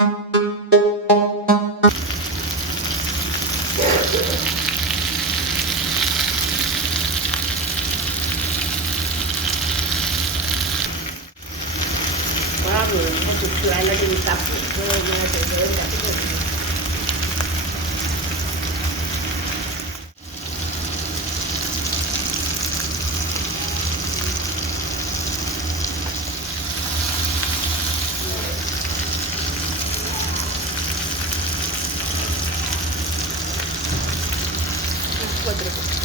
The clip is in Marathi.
rồi nó chụp lại là đi tập rồi cuatro.